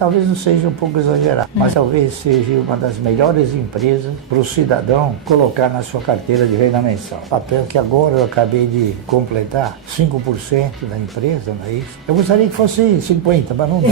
talvez não seja um pouco exagerado, mas talvez seja uma das melhores empresas para o cidadão colocar na sua carteira de renda mensal. Papel que agora eu acabei de completar, 5% da empresa, não é isso? Eu gostaria que fosse 50%, mas não dá.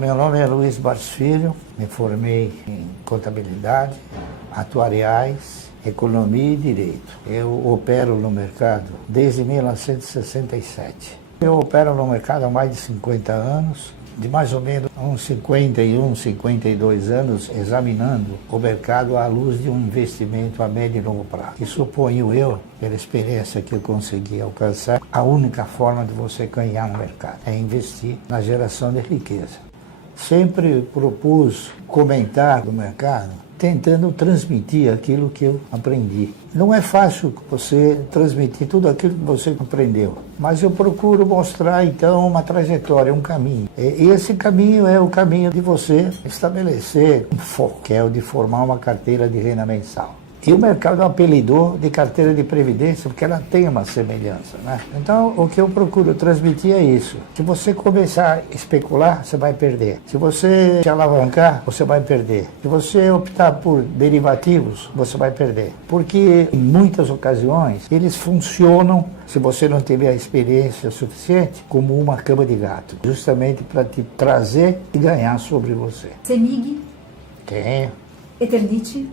Meu nome é Luiz Barros Filho, me formei em contabilidade, atuariais, economia e direito. Eu opero no mercado desde 1967. Eu opero no mercado há mais de 50 anos, de mais ou menos uns 51, 52 anos, examinando o mercado à luz de um investimento a médio e longo prazo. E suponho eu, pela experiência que eu consegui alcançar, a única forma de você ganhar no mercado é investir na geração de riqueza. Sempre propus comentar do mercado, tentando transmitir aquilo que eu aprendi. Não é fácil você transmitir tudo aquilo que você aprendeu, mas eu procuro mostrar, então, uma trajetória, um caminho. E esse caminho é o caminho de você estabelecer um foco, que é o de formar uma carteira de renda mensal. E o mercado apelidou de carteira de previdência porque ela tem uma semelhança, né? Então, o que eu procuro transmitir é isso. Se você começar a especular, você vai perder. Se você se alavancar, você vai perder. Se você optar por derivativos, você vai perder. Porque, em muitas ocasiões, eles funcionam, se você não tiver a experiência suficiente, como uma cama de gato. Justamente para te trazer e ganhar sobre você. CEMIG? Tenho. Eternit?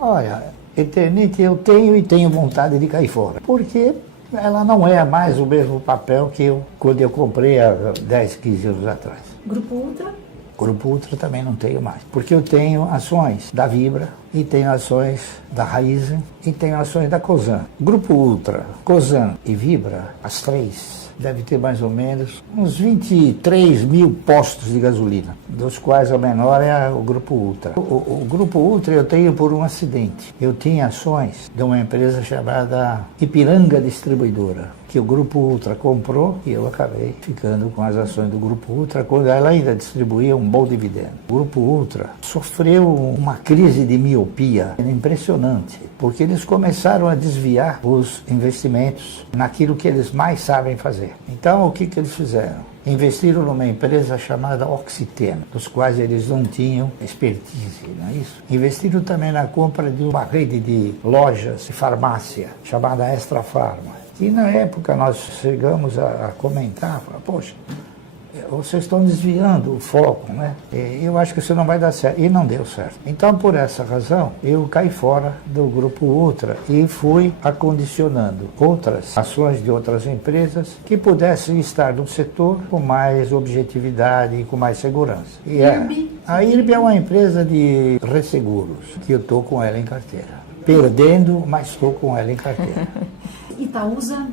Olha, Eternit eu tenho e tenho vontade de cair fora, porque ela não é mais o mesmo papel que quando eu comprei há 10, 15 anos atrás. Grupo Ultra? Grupo Ultra também não tenho mais, porque eu tenho ações da Vibra e tenho ações da Raizen e tenho ações da Cosan. Grupo Ultra, Cosan e Vibra, as três, deve ter mais ou menos uns 23 mil postos de gasolina, dos quais a menor é o Grupo Ultra. O Grupo Ultra eu tenho por um acidente. Eu tinha ações de uma empresa chamada Ipiranga Distribuidora, que o Grupo Ultra comprou e eu acabei ficando com as ações do Grupo Ultra quando ela ainda distribuía um bom dividendo. O Grupo Ultra sofreu uma crise de miopia impressionante, porque eles começaram a desviar os investimentos naquilo que eles mais sabem fazer. Então, o que eles fizeram? Investiram numa empresa chamada Oxiteno, dos quais eles não tinham expertise, não é isso? Investiram também na compra de uma rede de lojas de farmácia chamada Extra Farma. E na época nós chegamos a comentar, falar, poxa, vocês estão desviando o foco, né? Eu acho que isso não vai dar certo. E não deu certo. Então, por essa razão, eu caí fora do Grupo Ultra e fui acondicionando outras ações de outras empresas que pudessem estar no setor com mais objetividade e com mais segurança. E a IRB é uma empresa de resseguros, que eu estou com ela em carteira. Perdendo, mas estou com ela em carteira. Itaúsa?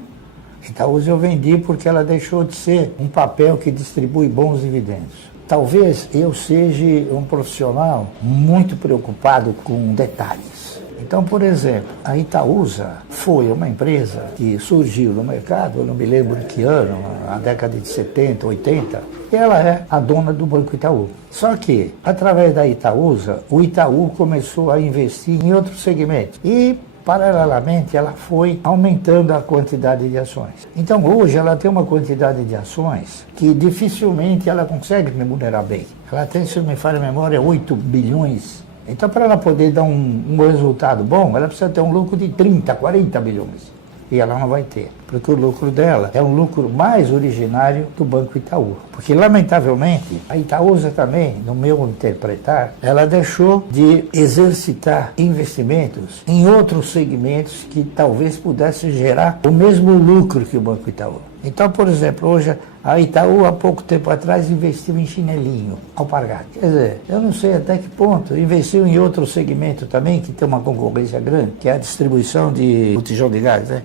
Itaúsa eu vendi porque ela deixou de ser um papel que distribui bons dividendos. Talvez eu seja um profissional muito preocupado com detalhes. Então, por exemplo, a Itaúsa foi uma empresa que surgiu no mercado, eu não me lembro de que ano, na década de 70, 80, e ela é a dona do Banco Itaú. Só que, através da Itaúsa, o Itaú começou a investir em outros segmentos. E paralelamente, ela foi aumentando a quantidade de ações. Então, hoje, ela tem uma quantidade de ações que dificilmente ela consegue remunerar bem. Ela tem, se não me falha a memória, 8 bilhões. Então, para ela poder dar um resultado bom, ela precisa ter um lucro de 30, 40 bilhões. E ela não vai ter, porque o lucro dela é um lucro mais originário do Banco Itaú. Porque, lamentavelmente, a Itaúsa também, no meu interpretar, ela deixou de exercitar investimentos em outros segmentos que talvez pudessem gerar o mesmo lucro que o Banco Itaú. Então, por exemplo, hoje a Itaú, há pouco tempo atrás, investiu em chinelinho, alpargata. Quer dizer, eu não sei até que ponto. Investiu em outro segmento também, que tem uma concorrência grande, que é a distribuição de botijão de gás, né?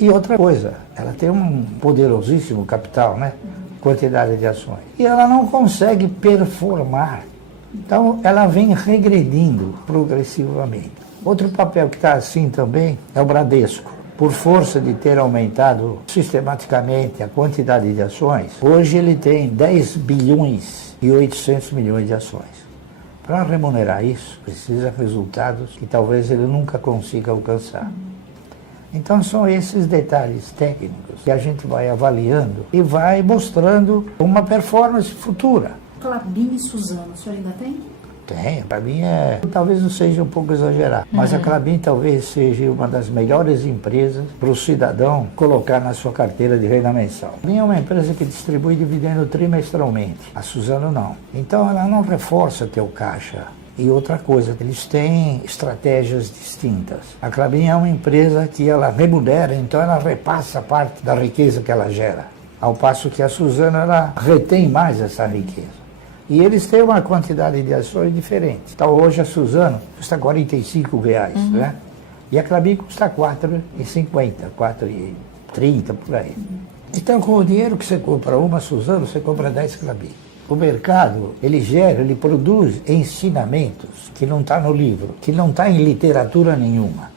E outra coisa, ela tem um poderosíssimo capital, né? Quantidade de ações. E ela não consegue performar. Então, ela vem regredindo progressivamente. Outro papel que está assim também é o Bradesco. por força de ter aumentado sistematicamente a quantidade de ações, hoje ele tem 10 bilhões e 800 milhões de ações. Para remunerar isso, precisa resultados que talvez ele nunca consiga alcançar. Então são esses detalhes técnicos que a gente vai avaliando e vai mostrando uma performance futura. Klabin e Suzano, o senhor ainda tem? Tem, para mim talvez não seja um pouco exagerado, mas a Klabin talvez seja uma das melhores empresas para o cidadão colocar na sua carteira de renda mensal. A Klabin é uma empresa que distribui dividendo trimestralmente, a Suzano não. Então ela não reforça teu caixa. E outra coisa, eles têm estratégias distintas. A Klabin é uma empresa que ela remunera, então ela repassa parte da riqueza que ela gera. Ao passo que a Suzano, ela retém mais essa riqueza. E eles têm uma quantidade de ações diferente. Então hoje a Suzano custa R$45, né? E a Klabin custa R$4,50, R$4,30, por aí. Então com o dinheiro que você compra uma Suzano, você compra 10 Klabin. O mercado, ele produz ensinamentos que não está no livro, que não está em literatura nenhuma.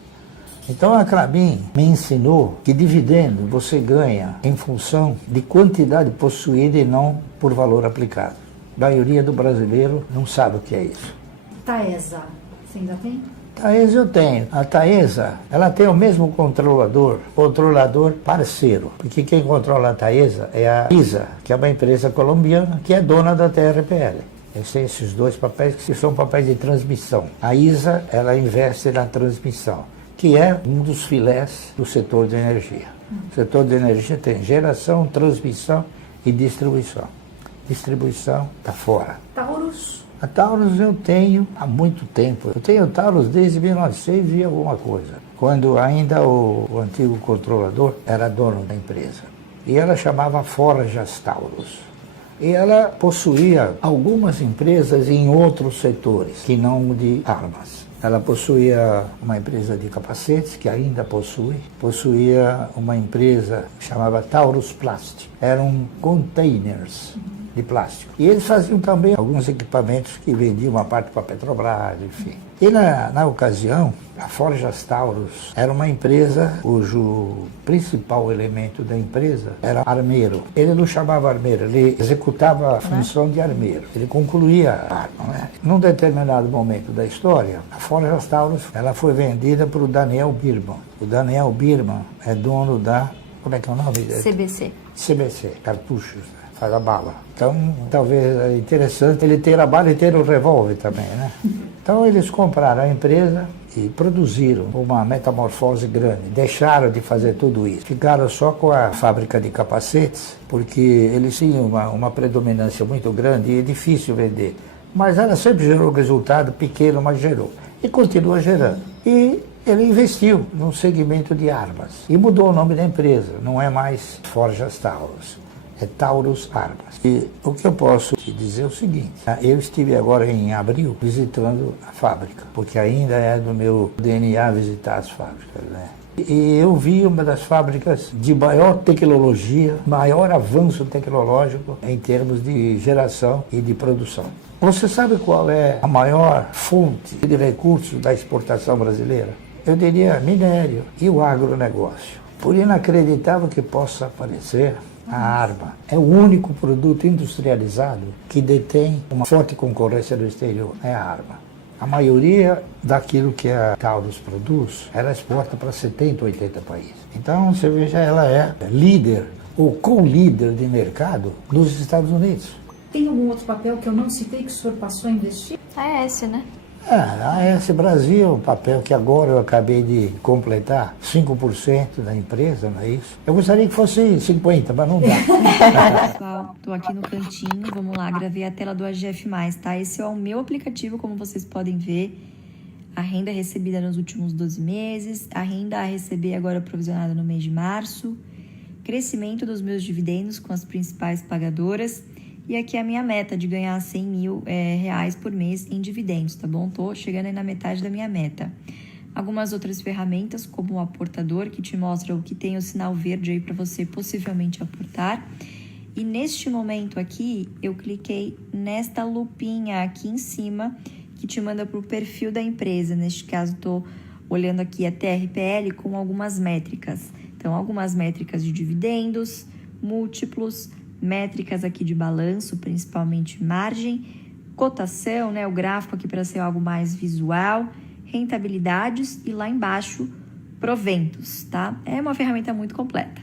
Então a Klabin me ensinou que dividendo você ganha em função de quantidade possuída e não por valor aplicado. A maioria do brasileiro não sabe o que é isso. Taesa, você ainda tem? Taesa eu tenho. A Taesa, ela tem o mesmo controlador parceiro. Porque quem controla a Taesa é a ISA, que é uma empresa colombiana, que é dona da TRPL. Esses dois papéis que são papéis de transmissão. A ISA, ela investe na transmissão, que é um dos filés do setor de energia. O setor de energia tem geração, transmissão e distribuição. Distribuição está fora. Taurus. A Taurus eu tenho há muito tempo. Eu tenho Taurus desde 1900 e alguma coisa, quando ainda o antigo controlador era dono da empresa. E ela chamava Forjas Taurus. E ela possuía algumas empresas em outros setores, que não de armas. Ela possuía uma empresa de capacetes, que ainda possui. Possuía uma empresa que chamava Taurus Plast. Eram containers de plástico. E eles faziam também alguns equipamentos que vendiam uma parte para a Petrobras, enfim. E na ocasião, a Forjas Taurus era uma empresa cujo principal elemento da empresa era armeiro. Ele não chamava armeiro, ele executava a função de armeiro. Ele concluía a arma, né? Num determinado momento da história, a Forjas Taurus ela foi vendida para o Daniel Birman. O Daniel Birman é dono da... Como é que é o nome dele? CBC, cartuchos, né? Faz a bala. Então, talvez é interessante ele ter a bala e ter o revólver também, né? Então, eles compraram a empresa e produziram uma metamorfose grande. Deixaram de fazer tudo isso. Ficaram só com a fábrica de capacetes, porque eles tinham uma predominância muito grande e é difícil vender. Mas ela sempre gerou resultado pequeno, mas gerou. E continua gerando. E ele investiu num segmento de armas. E mudou o nome da empresa. Não é mais Forjas Taurus. É Taurus Armas. E o que eu posso te dizer é o seguinte, eu estive agora em abril visitando a fábrica, porque ainda é do meu DNA visitar as fábricas, né? E eu vi uma das fábricas de maior tecnologia, maior avanço tecnológico em termos de geração e de produção. Você sabe qual é a maior fonte de recursos da exportação brasileira? Eu diria minério e o agronegócio. Por inacreditável que possa parecer, a arma é o único produto industrializado que detém uma forte concorrência do exterior, é a arma. A maioria daquilo que a Taurus produz, ela exporta para 70, 80 países. Então, você veja, ela é líder ou co-líder de mercado nos Estados Unidos. Tem algum outro papel que eu não citei que o senhor passou a investir? A AS, né? A AS Brasil é um papel que agora eu acabei de completar, 5% da empresa, não é isso? Eu gostaria que fosse 50%, mas não dá. Pessoal, tô aqui no cantinho, vamos lá, gravei a tela do AGF+, tá? Esse é o meu aplicativo, como vocês podem ver. A renda recebida nos últimos 12 meses, a renda a receber agora provisionada no mês de março, crescimento dos meus dividendos com as principais pagadoras. E aqui a minha meta de ganhar 100 mil reais por mês em dividendos, tá bom? Tô chegando aí na metade da minha meta. Algumas outras ferramentas, como o aportador, que te mostra o que tem o sinal verde aí para você possivelmente aportar. E neste momento aqui, eu cliquei nesta lupinha aqui em cima, que te manda para o perfil da empresa. Neste caso, tô olhando aqui a TRPL com algumas métricas. Então, algumas métricas de dividendos, múltiplos, métricas aqui de balanço, principalmente margem, cotação, né, o gráfico aqui para ser algo mais visual, rentabilidades e lá embaixo, proventos, tá? É uma ferramenta muito completa.